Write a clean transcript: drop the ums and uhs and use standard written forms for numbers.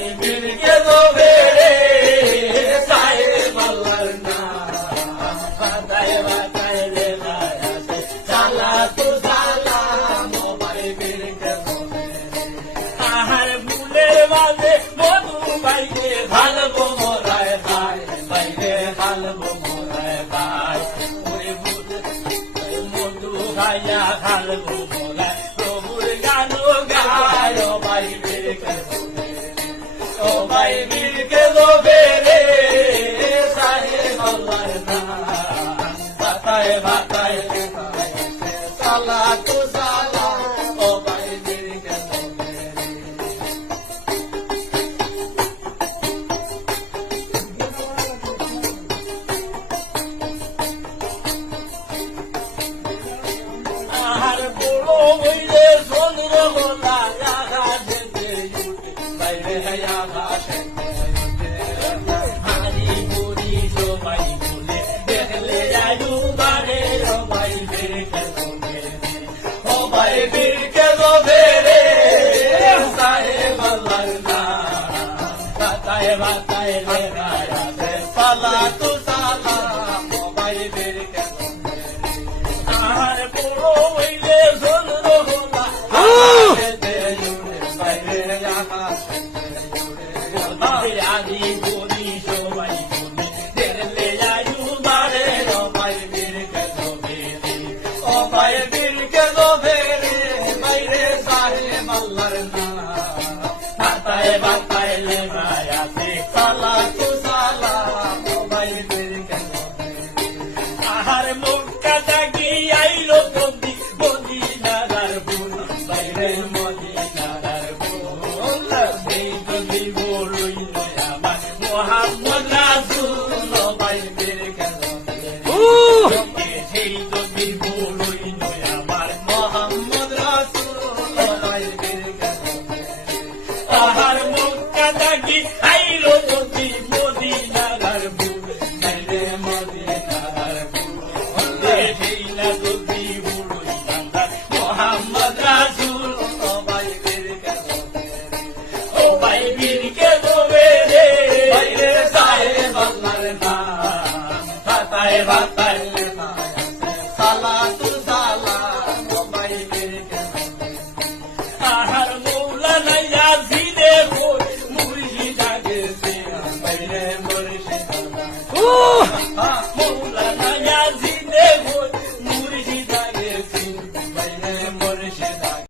ভাই বীরকে দোবে রে সাহেব আল্লাহর নাম বাতায় বাতায় রে বায়াতে সালা তু সালাম ও ভাই বীরকে দোবে আহার ফুলের মাঝে মধু বাইরে ভালবো মোরায় ভাই বাইরে ভালবো মোরায় ভাই ওরে মধু খাইয়া ভালবো মোরায় প্রভুর গান গায় ও ভাই বীরকে ও ভাই বীরকে দোবে রে সাহেব আল্লাহর নাম বাতায় বাতায় রে বায়াতে সালা তু সালাম ও ভাই বীরকে দোবে আহার বড় হইলে চন্দ্র গোলা আকাশেতে উঠে বাইরে আকাশেতে উঠে হারি বুড়ি সবাই বলে দেখলে আয়ু বাড়ে ও ভাই বীরকে দোবে ও ভাই বীরকে দোবে রে সাহেব আল্লাহর নাম বাতায় বাতায় রে বায়াতে সালা তু সালাম ও ভাই বীরকে দোবে আর বড় হইলে চন্দ্র গোলা আকাশেতে উড়ে বাইরে আকাশেতে উড়ে আদি বলি সবাই বলি দেখলে আয়ু বাড়ে ও ভাই বীরকে দোবে ও ভাই বীরকে দোবে রে বাইরে সাহেব আল্লাহর নাম বাতায় বাতায় রে বায়াতে সালা তু সালাম ও ভাই বীরকে দোবে আহার মক্কা থাকি আইলো বন্দি মদিনার ফুল বাইরে মদিনার ফুল সেই যদি বলইল আমার মোহাম্মদ রাসূল ও ভাই বীরকে দোবে সেই যদি বলইল আমার মোহাম্মদ রাসূল ও ভাই বীরকে দোবে আহার মক্কা থাকি আইলো বন্দি মদিনার ফুল বাইরে মদিনার ফুল সেই না যদি বলই আমার মোহাম্মদ রাসূল ও ভাই বীরকে দোবে ও ভাই বীরকে দোবে রে বাইরে সাহেব আল্লাহর নাম বাতায় বাতায়